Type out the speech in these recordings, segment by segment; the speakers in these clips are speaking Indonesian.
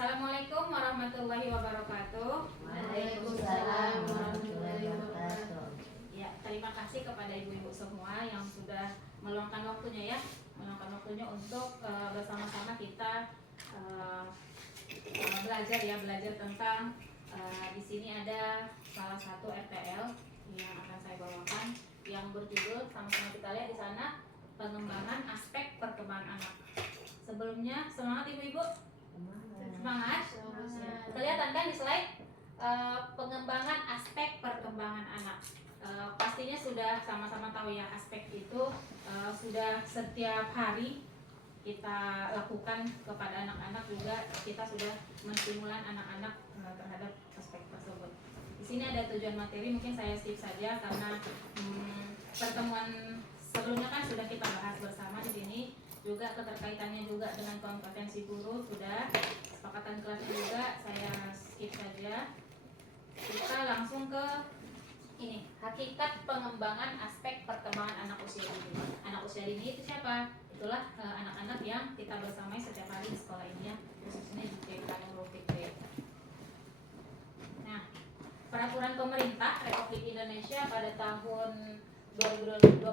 Assalamualaikum warahmatullahi wabarakatuh. Waalaikumsalam warahmatullahi wabarakatuh. Ya, terima kasih kepada ibu-ibu semua yang sudah meluangkan waktunya untuk bersama-sama kita belajar tentang di sini ada salah satu RPL yang akan saya bawakan yang berjudul, sama-sama kita lihat di sana, pengembangan aspek perkembangan anak. Sebelumnya semangat ibu-ibu. Semangat. Kelihatan kan di slide pengembangan aspek perkembangan anak. Pastinya sudah sama-sama tahu ya, aspek itu sudah setiap hari kita lakukan kepada anak-anak, juga kita sudah menstimulan anak-anak terhadap aspek tersebut. Di sini ada tujuan materi, mungkin saya skip saja karena pertemuan sebelumnya kan sudah kita bahas bersama di sini. Juga keterkaitannya juga dengan kompetensi guru sudah, kesepakatan kelasnya juga saya skip saja. Kita langsung ke ini, hakikat pengembangan aspek perkembangan anak usia dini. Anak usia dini itu siapa? Itulah anak-anak yang kita bersamai setiap hari di sekolah ini ya, khususnya di TK Nurul Fikri. Nah, peraturan pemerintah Republik Indonesia pada tahun 2024,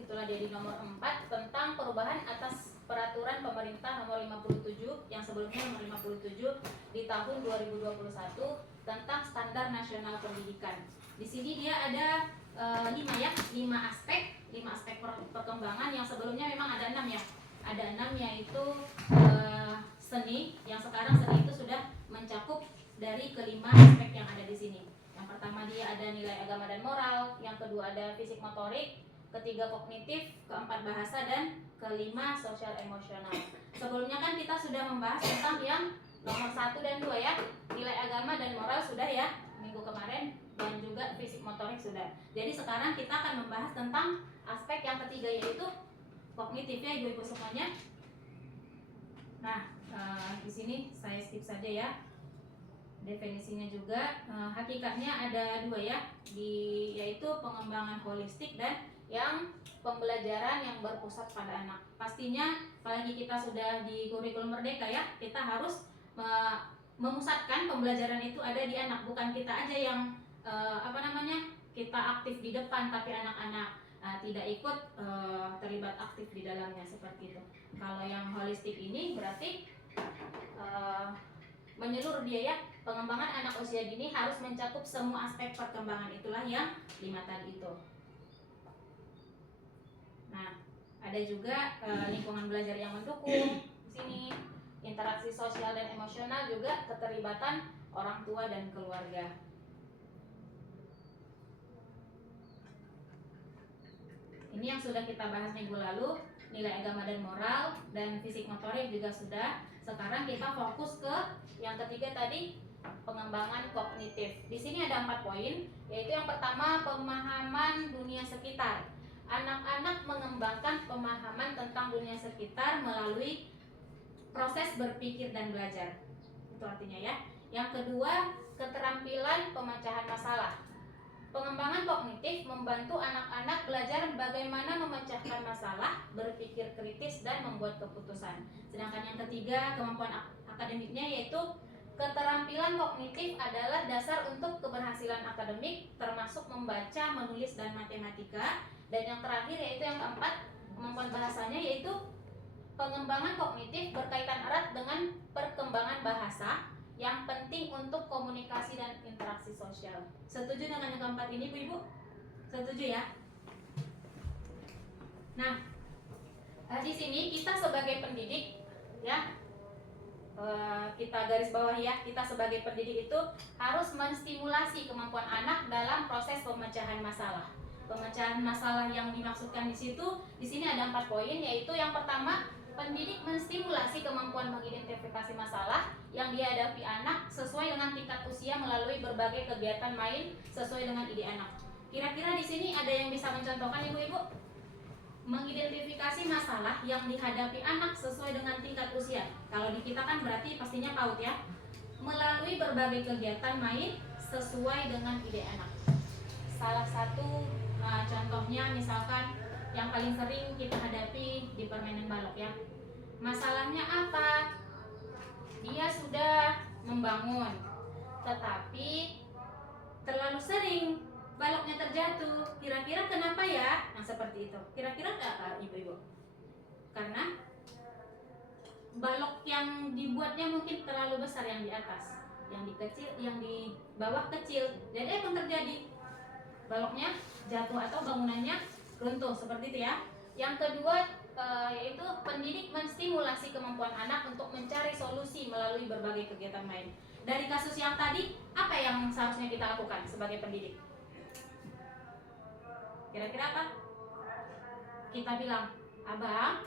itulah jadi nomor 4, tentang perubahan atas peraturan pemerintah nomor 57 yang sebelumnya nomor 57 di tahun 2021 tentang standar nasional pendidikan. Di sini dia ada 5 aspek perkembangan, yang sebelumnya memang ada 6 ya. Ada 6, yaitu seni, yang sekarang seni itu sudah mencakup dari kelima aspek yang ada di sini. Yang pertama dia ada nilai agama dan moral, yang kedua ada fisik motorik, ketiga kognitif, keempat bahasa, dan kelima sosial emosional. Sebelumnya kan kita sudah membahas tentang yang nomor 1 dan 2 ya. Nilai agama dan moral sudah ya minggu kemarin, dan juga fisik motorik sudah. Jadi sekarang kita akan membahas tentang aspek yang ketiga, yaitu kognitifnya ibu-ibu semuanya. Nah, di sini saya skip saja ya. Definisinya juga hakikatnya ada 2 ya, yaitu pengembangan holistik dan yang pembelajaran yang berpusat pada anak. Pastinya apalagi kita sudah di kurikulum merdeka ya, kita harus memusatkan pembelajaran itu ada di anak, bukan kita aja yang kita aktif di depan tapi anak-anak tidak ikut terlibat aktif di dalamnya, seperti itu. Kalau yang holistik ini berarti menyeluruh dia ya, pengembangan anak usia dini harus mencakup semua aspek perkembangan, itulah yang 5 tadi itu. Nah, ada juga lingkungan belajar yang mendukung di sini, interaksi sosial dan emosional, juga keterlibatan orang tua dan keluarga. Ini yang sudah kita bahas minggu lalu, nilai agama dan moral, dan fisik motorik juga sudah. Sekarang kita fokus ke yang ketiga tadi, pengembangan kognitif. Di sini ada 4 poin, yaitu yang pertama pemahaman dunia sekitar. Anak-anak mengembangkan pemahaman tentang dunia sekitar melalui proses berpikir dan belajar. Itu artinya ya. Yang kedua, keterampilan pemecahan masalah. Pengembangan kognitif membantu anak-anak belajar bagaimana memecahkan masalah, berpikir kritis, dan membuat keputusan. Sedangkan yang ketiga, kemampuan akademiknya, yaitu keterampilan kognitif adalah dasar untuk keberhasilan akademik, termasuk membaca, menulis, dan matematika. Dan yang terakhir, yaitu yang keempat, kemampuan bahasanya, yaitu pengembangan kognitif berkaitan erat dengan perkembangan bahasa yang penting untuk komunikasi dan interaksi sosial. Setuju dengan yang keempat ini Bu Ibu? Setuju ya? Nah, di sini kita sebagai pendidik ya, kita garis bawah ya, kita sebagai pendidik itu harus menstimulasi kemampuan anak dalam proses pemecahan masalah. Pemecahan masalah yang dimaksudkan di sini ada 4 poin, yaitu yang pertama, pendidik menstimulasi kemampuan mengidentifikasi masalah yang dihadapi anak sesuai dengan tingkat usia melalui berbagai kegiatan main sesuai dengan ide anak. Kira-kira di sini ada yang bisa mencontohkan ibu-ibu? Mengidentifikasi masalah yang dihadapi anak sesuai dengan tingkat usia. Kalau di kita kan berarti pastinya PAUD ya. Melalui berbagai kegiatan main sesuai dengan ide anak. Salah satu contohnya misalkan yang paling sering kita hadapi di permainan balok ya. Masalahnya apa? Dia sudah membangun. Tetapi terlalu sering baloknya terjatuh. Kira-kira kenapa ya? Nah, seperti itu. Kira-kira ibu-ibu? Karena balok yang dibuatnya mungkin terlalu besar yang di atas, yang di kecil, yang di bawah kecil. Jadi apa yang terjadi? Baloknya jatuh atau bangunannya runtuh seperti itu ya. Yang kedua yaitu pendidik menstimulasi kemampuan anak untuk mencari solusi melalui berbagai kegiatan main. Dari kasus yang tadi, apa yang seharusnya kita lakukan sebagai pendidik? Kira-kira apa? Kita bilang, abang,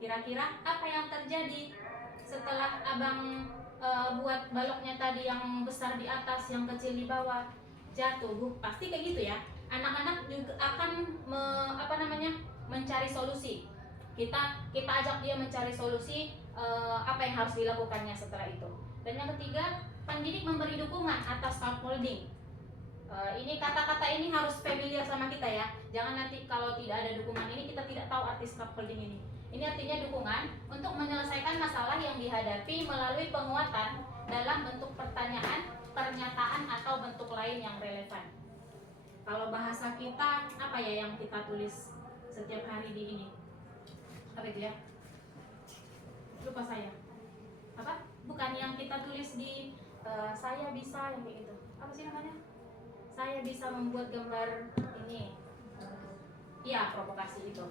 kira-kira apa yang terjadi setelah abang buat baloknya tadi yang besar di atas, yang kecil di bawah, jatuh? Pasti kayak gitu ya. Anak-anak juga akan mencari solusi. Kita ajak dia mencari solusi apa yang harus dilakukannya setelah itu. Dan yang ketiga, pendidik memberi dukungan atas scaffolding. Ini kata-kata ini harus familiar sama kita ya. Jangan nanti kalau tidak ada dukungan ini kita tidak tahu arti scaffolding ini. Ini artinya dukungan untuk menyelesaikan masalah yang dihadapi melalui penguatan dalam bentuk pertanyaan, pernyataan atau bentuk lain yang relevan. Kalau bahasa kita apa ya yang kita tulis setiap hari di ini? Apa itu ya? Lupa saya. Apa? Bukan yang kita tulis di saya bisa yang kayak gitu. Apa sih namanya? Saya bisa membuat gambar ini. Iya, provokasi itu.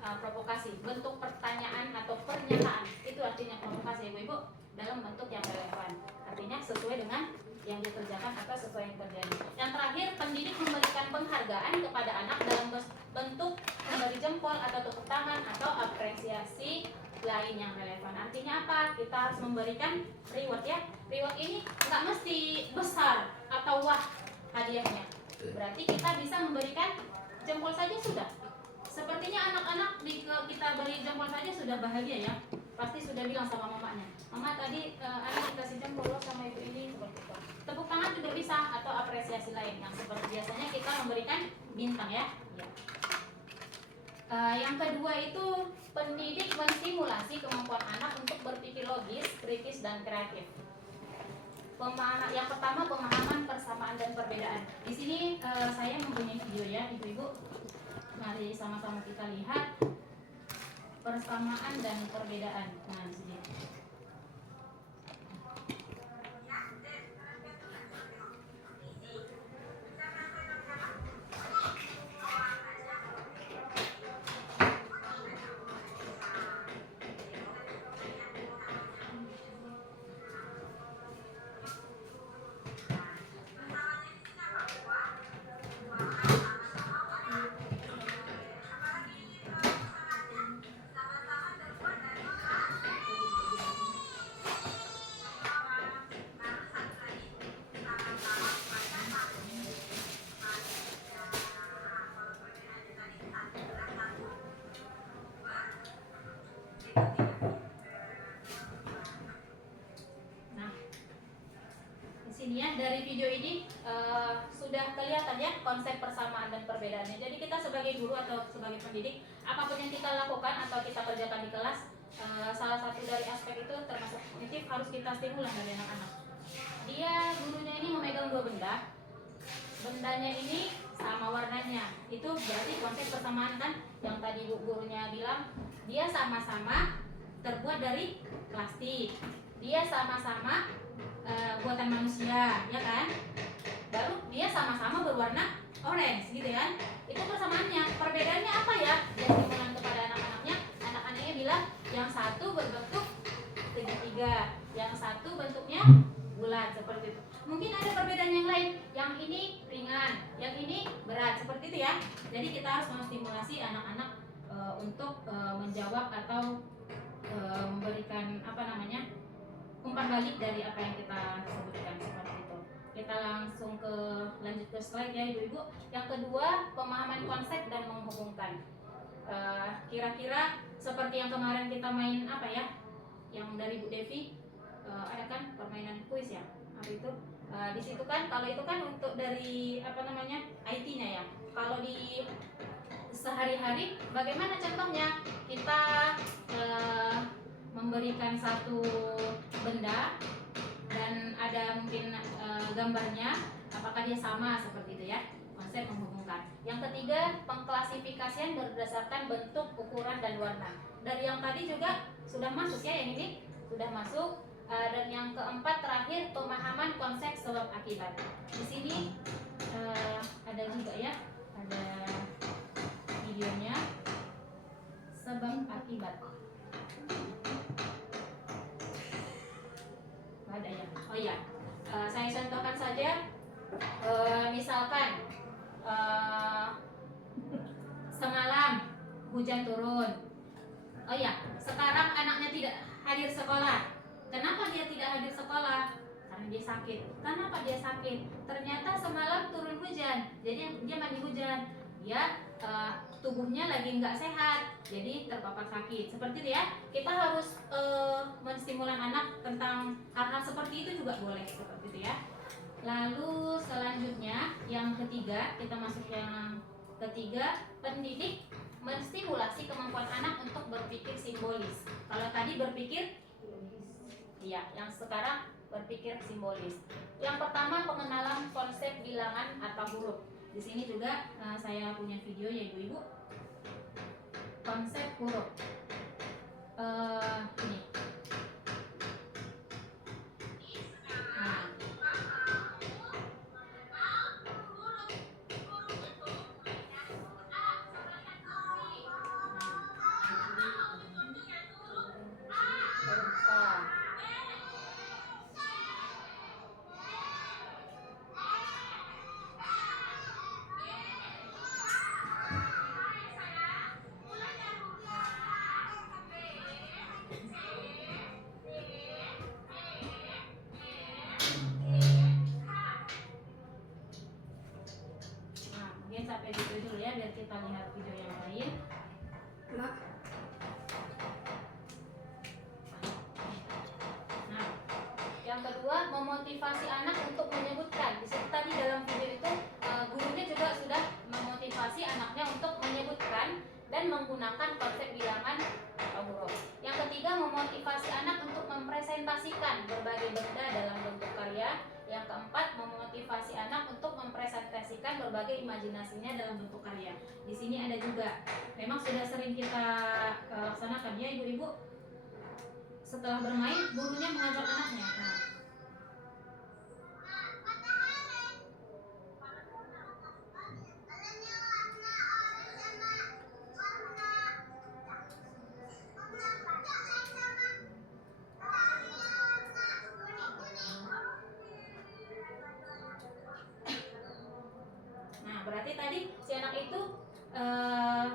Provokasi, bentuk pertanyaan atau pernyataan. Itu artinya provokasi, Ibu-ibu, dalam bentuk yang relevan. Artinya sesuai dengan yang dikerjakan atau sesuai yang terjadi. Yang terakhir, pendidik memberikan penghargaan kepada anak dalam bentuk memberi jempol atau tepuk tangan atau apresiasi lain yang relevan. Artinya apa? Kita harus memberikan reward ya. Reward ini nggak mesti besar atau wah hadiahnya. Berarti kita bisa memberikan jempol saja sudah. Sepertinya anak-anak kita beri jempol saja sudah bahagia ya. Pasti sudah bilang sama mamanya, mama tadi anak dikasih jempol loh sama ibu ini, seperti itu. Tepuk tangan juga bisa atau apresiasi lain yang seperti biasanya kita memberikan bintang ya. Yang kedua itu pendidik menstimulasi kemampuan anak untuk berpikir logis, kritis dan kreatif. Yang pertama pemahaman persamaan dan perbedaan. Di sini saya mempunyai video ya, ibu-ibu. Mari sama-sama kita lihat persamaan dan perbedaan. Nah, di sini. Ya, dari video ini sudah kelihatan ya konsep persamaan dan perbedaannya. Jadi kita sebagai guru atau sebagai pendidik, apapun yang kita lakukan atau kita kerjakan di kelas, salah satu dari aspek itu termasuk kognitif harus kita stimulan dari anak-anak. Dia gurunya ini memegang dua benda, bendanya ini sama warnanya. Itu berarti konsep persamaan kan? Yang tadi gurunya bilang dia sama-sama terbuat dari plastik, dia sama-sama buatan manusia, ya kan? Baru dia sama-sama berwarna orange, gitu kan? Itu persamaannya. Perbedaannya apa ya? Yang stimulan kepada anak-anaknya, anak-anaknya bilang yang satu berbentuk segitiga, yang satu bentuknya bulat, seperti itu. Mungkin ada perbedaan yang lain, yang ini ringan, yang ini berat, seperti itu ya. Jadi kita harus menstimulasi anak-anak untuk menjawab atau memberikan umpan balik dari apa yang kita sebutkan, seperti itu. Kita langsung lanjut ke slide ya ibu-ibu. Yang kedua, pemahaman konsep dan menghubungkan. Kira-kira seperti yang kemarin kita main apa ya? Yang dari Bu Devi ada kan permainan kuis ya? Apa itu? Di situ kan, kalau itu kan untuk dari IT-nya ya. Kalau di sehari-hari bagaimana contohnya? Kita memberikan satu benda dan gambarnya, apakah dia sama seperti itu ya. Konsep menghubungkan. Yang ketiga, pengklasifikasian berdasarkan bentuk, ukuran dan warna. Dari yang tadi juga sudah masuk ya, yang ini sudah masuk. Dan yang keempat terakhir, pemahaman konsep sebab akibat. Di sini ada juga ya, ada videonya sebab akibat. Ada ya. Oh iya, saya contohkan saja. Misalkan semalam hujan turun. Oh ya, sekarang anaknya tidak hadir sekolah. Kenapa dia tidak hadir sekolah? Karena dia sakit. Kenapa dia sakit? Ternyata semalam turun hujan, jadi dia mandi hujan. Dia tubuhnya lagi nggak sehat, jadi terpapar sakit. Seperti itu ya. Kita harus menstimulan anak tentang hal-hal seperti itu juga boleh, seperti itu ya. Lalu selanjutnya yang ketiga, kita masuk yang ketiga, pendidik menstimulasi kemampuan anak untuk berpikir simbolis. Kalau tadi berpikir, iya, yang sekarang berpikir simbolis. Yang pertama, pengenalan konsep bilangan atau huruf. Di sini juga saya punya video ya ibu-ibu. Konsep huruf. Ini. Nah, mungkin sampai situ dulu ya, biar kita lihat video yang lain. Nah, yang kedua, memotivasi anak untuk menyebutkan. Di situ tadi dalam video itu gurunya juga sudah memotivasi anaknya untuk menyebutkan dan menggunakan konsep bilangan atau huruf. Yang ketiga, memotivasi anak untuk mempresentasikan berbagai benda dalam bentuk karya. Yang keempat, memotivasi anak untuk mempresentasikan berbagai imajinasinya dalam bentuk karya. Di sini ada juga, memang sudah sering kita laksanakan ya ibu-ibu. Setelah bermain, gurunya mengajak anaknya. Nah, berarti tadi si anak itu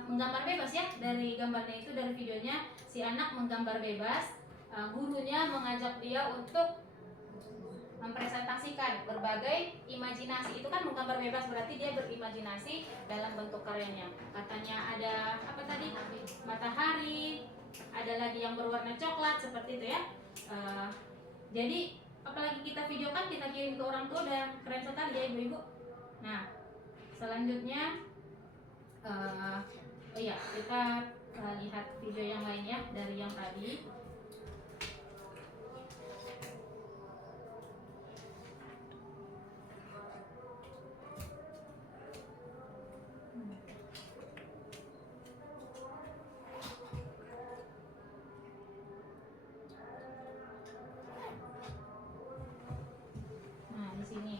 menggambar bebas ya. Dari gambarnya itu, dari videonya, si anak menggambar bebas. Gurunya mengajak dia untuk mempresentasikan berbagai imajinasi. Itu kan menggambar bebas, berarti dia berimajinasi dalam bentuk karyanya. Katanya ada apa tadi? Matahari, ada lagi yang berwarna coklat, seperti itu ya. Jadi apalagi kita videokan, kita kirim ke orang tua, dan keren sekali ya ibu-ibu. Nah, selanjutnya oh iya, kita lihat video yang lain ya, dari yang tadi. Nah, di sini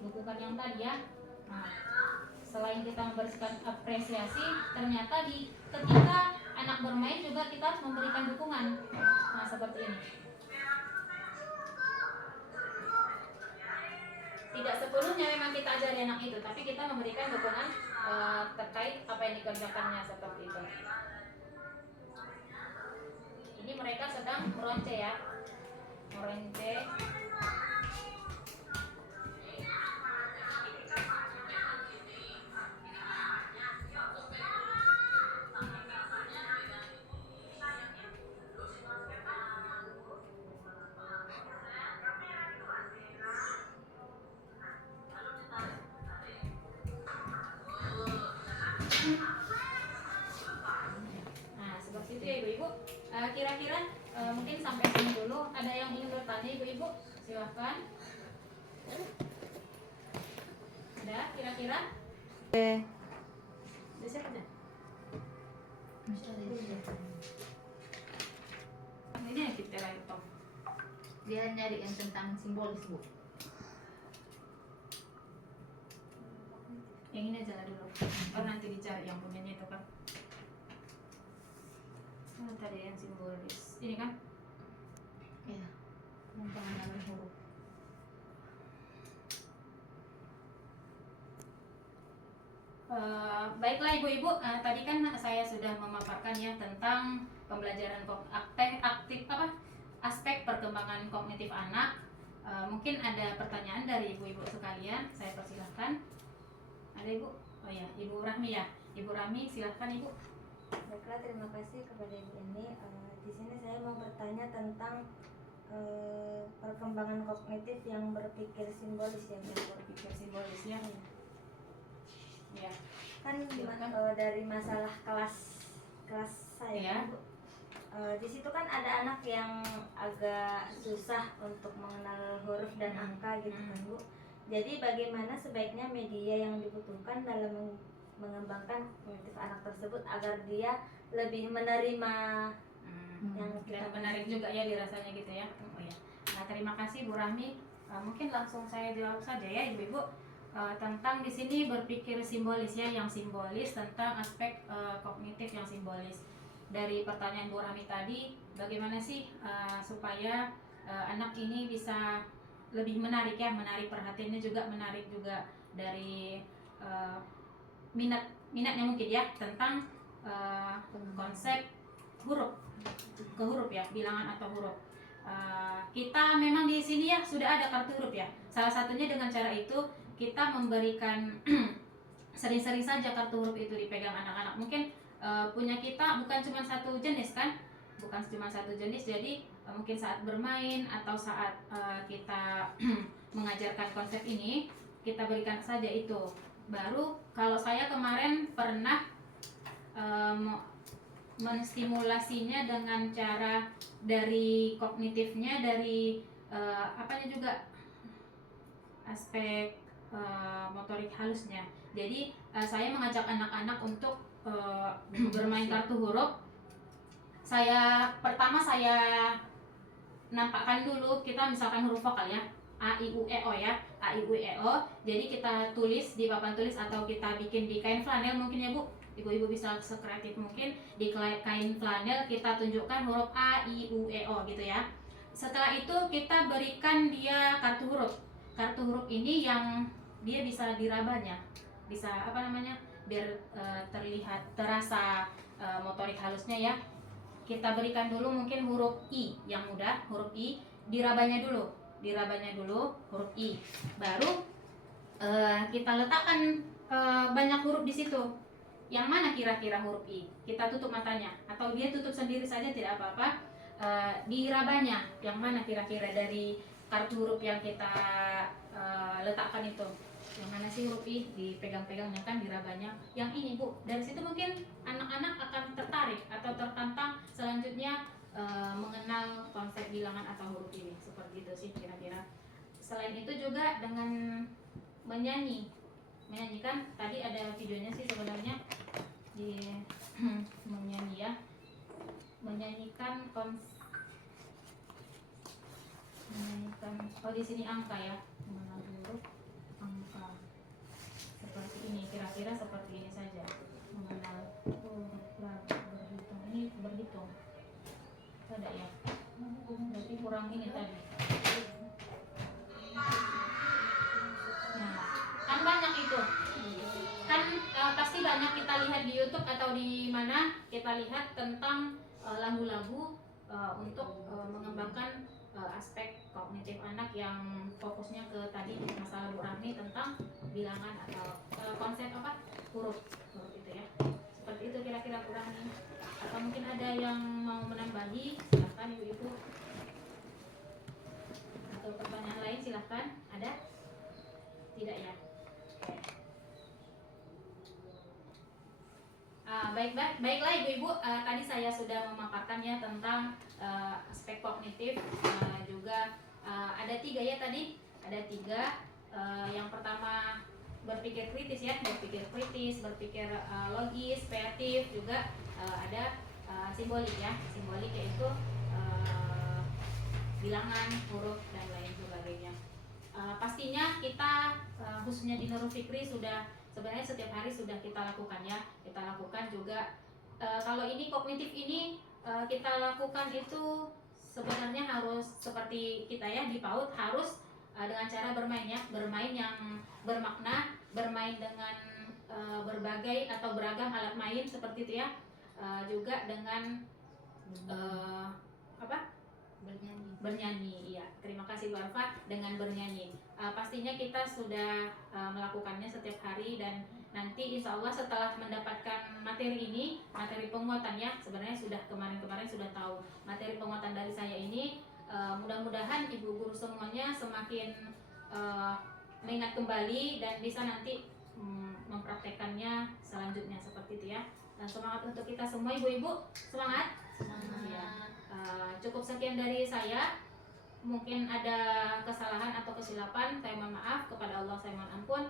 bukukan yang tadi ya. Nah, selain kita memberikan apresiasi, ternyata ketika anak bermain juga kita harus memberikan dukungan. Nah, seperti ini. Tidak sepenuhnya memang kita ajari anak itu, tapi kita memberikan dukungan terkait apa yang dikerjakannya, seperti itu. Ini mereka sedang meronce ya, meronce. Nah, seperti itu ya ibu-ibu. Kira-kira mungkin sampai sini dulu. Ada yang ingin bertanya ibu-ibu? Silahkan. Ada kira-kira? Udah siap aja? Ini ya kita itu. Dia nyari yang tentang simbolis, Bu. Yang ini aja lah dulu. Oh nanti dicari yang punyanya itu kan. Oh, tadi yang simbolis. Ini kan? Iya. Pengembangan huruf. Baiklah ibu-ibu, tadi kan saya sudah memaparkan ya tentang pembelajaran aktif aspek perkembangan kognitif anak. Mungkin ada pertanyaan dari ibu-ibu sekalian, saya persilahkan. Ada ibu? Oh ya, Ibu Rahmi ya. Ibu Rahmi, silahkan ibu. Baiklah, terima kasih kepada Ibu ini. Di sini saya mau bertanya tentang perkembangan kognitif yang berpikir simbolis ya, Bu. Berpikir simbolis ya. Ya. Kan Silakan. dari masalah kelas saya, Ya. Bu. Di situ kan ada anak yang agak susah untuk mengenal huruf dan angka gitu kan, Bu. Jadi bagaimana sebaiknya media yang dibutuhkan dalam mengembangkan kognitif anak tersebut agar dia lebih menerima yang Dan kita menarik juga ya dirasanya gitu ya. Oh ya. Nah, terima kasih Bu Rahmi. Mungkin langsung saya jawab saja ya ibu-ibu. Tentang di sini berpikir simbolis ya, yang simbolis tentang aspek kognitif yang simbolis. Dari pertanyaan Bu Rahmi tadi, bagaimana sih supaya anak ini bisa lebih menarik ya, menarik perhatiannya juga, menarik juga dari minatnya mungkin ya tentang konsep huruf ke huruf ya, bilangan atau huruf. Kita memang di sini ya sudah ada kartu huruf ya. Salah satunya dengan cara itu kita memberikan sering-sering saja kartu huruf itu dipegang anak-anak. Mungkin punya kita bukan cuma satu jenis kan, bukan cuma satu jenis. Jadi mungkin saat bermain atau saat kita mengajarkan konsep ini, kita berikan saja itu. Baru kalau saya kemarin pernah menstimulasinya dengan cara dari kognitifnya, dari apanya juga, aspek motorik halusnya. Jadi saya mengajak anak-anak untuk bermain kartu huruf. Pertama saya nampakkan dulu, kita misalkan huruf vokal ya, A, I, U, E, O ya, A, I, U, E, O. Jadi kita tulis di papan tulis atau kita bikin di kain flanel mungkin ya Bu. Ibu-ibu bisa sekreatif mungkin di kain flanel kita tunjukkan huruf A, I, U, E, O gitu ya. Setelah itu kita berikan dia kartu huruf. Kartu huruf ini yang dia bisa dirabanya, bisa biar terasa motorik halusnya ya. Kita berikan dulu mungkin huruf I yang mudah, huruf I dirabanya dulu huruf I. Baru kita letakkan banyak huruf di situ. Yang mana kira-kira huruf I? Kita tutup matanya atau dia tutup sendiri saja tidak apa-apa. Dirabanya yang mana kira-kira dari kartu huruf yang kita letakkan itu? Yang mana sih huruf I? Dipegang-pegangnya kan, dirabanya. Yang ini Bu. Dari situ mungkin anak-anak akan tertarik atau tertantang selanjutnya mengenal konsep bilangan atau huruf ini. Seperti itu sih kira-kira. Selain itu juga dengan menyanyikan, tadi ada videonya sih sebenarnya di menyanyi ya, menyanyikan di sini angka ya, mengenal huruf angka seperti ini, kira-kira seperti ini saja, mengenal berhitung. Ini berhitung ada ya, berarti kurang ini tadi. Nah, kan banyak itu kan, pasti banyak kita lihat di YouTube atau di mana kita lihat tentang lagu-lagu untuk mengembangkan aspek kognitif anak yang fokusnya ke tadi masalah Bu Rahmi tentang bilangan atau konsep huruf itu ya. Seperti itu kira-kira Bu Rahmi. Atau mungkin ada yang mau menambahi, silahkan ibu-ibu. Atau pertanyaan lain silahkan. Ada? Tidak ya? Baik-baik. baiklah ibu-ibu, tadi saya sudah memaparkannya tentang aspek kognitif, juga ada 3 ya tadi, ada 3. Yang pertama berpikir kritis ya, berpikir kritis, berpikir logis, kreatif, juga ada simbolik ya, simbolik yaitu bilangan, huruf dan lain sebagainya. Pastinya kita khususnya di Nurul Fikri sudah sebenarnya setiap hari sudah kita lakukan ya, kita lakukan juga. Kalau ini kognitif ini kita lakukan itu sebenarnya harus seperti kita ya di PAUD, harus dengan cara bermain ya, bermain yang bermakna, bermain dengan berbagai atau beragam alat main seperti itu ya, juga dengan bernyanyi. Iya, terima kasih Bu Arfa, dengan bernyanyi. Pastinya kita sudah melakukannya setiap hari, dan nanti insya Allah setelah mendapatkan materi ini, materi penguatan ya, sebenarnya sudah kemarin sudah tahu materi penguatan dari saya ini. Mudah-mudahan ibu guru semuanya semakin mengingat kembali dan bisa nanti mempraktekannya selanjutnya seperti itu ya. Dan semangat untuk kita semua ibu-ibu, semangat. Ya. Cukup sekian dari saya. Mungkin ada kesalahan atau kesilapan, saya mohon maaf. Kepada Allah saya mohon ampun.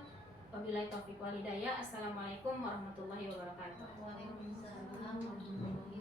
Wabillahi taufiq wal hidayah. Assalamualaikum warahmatullahi wabarakatuh. Waalaikumsalam warahmatullahi wabarakatuh.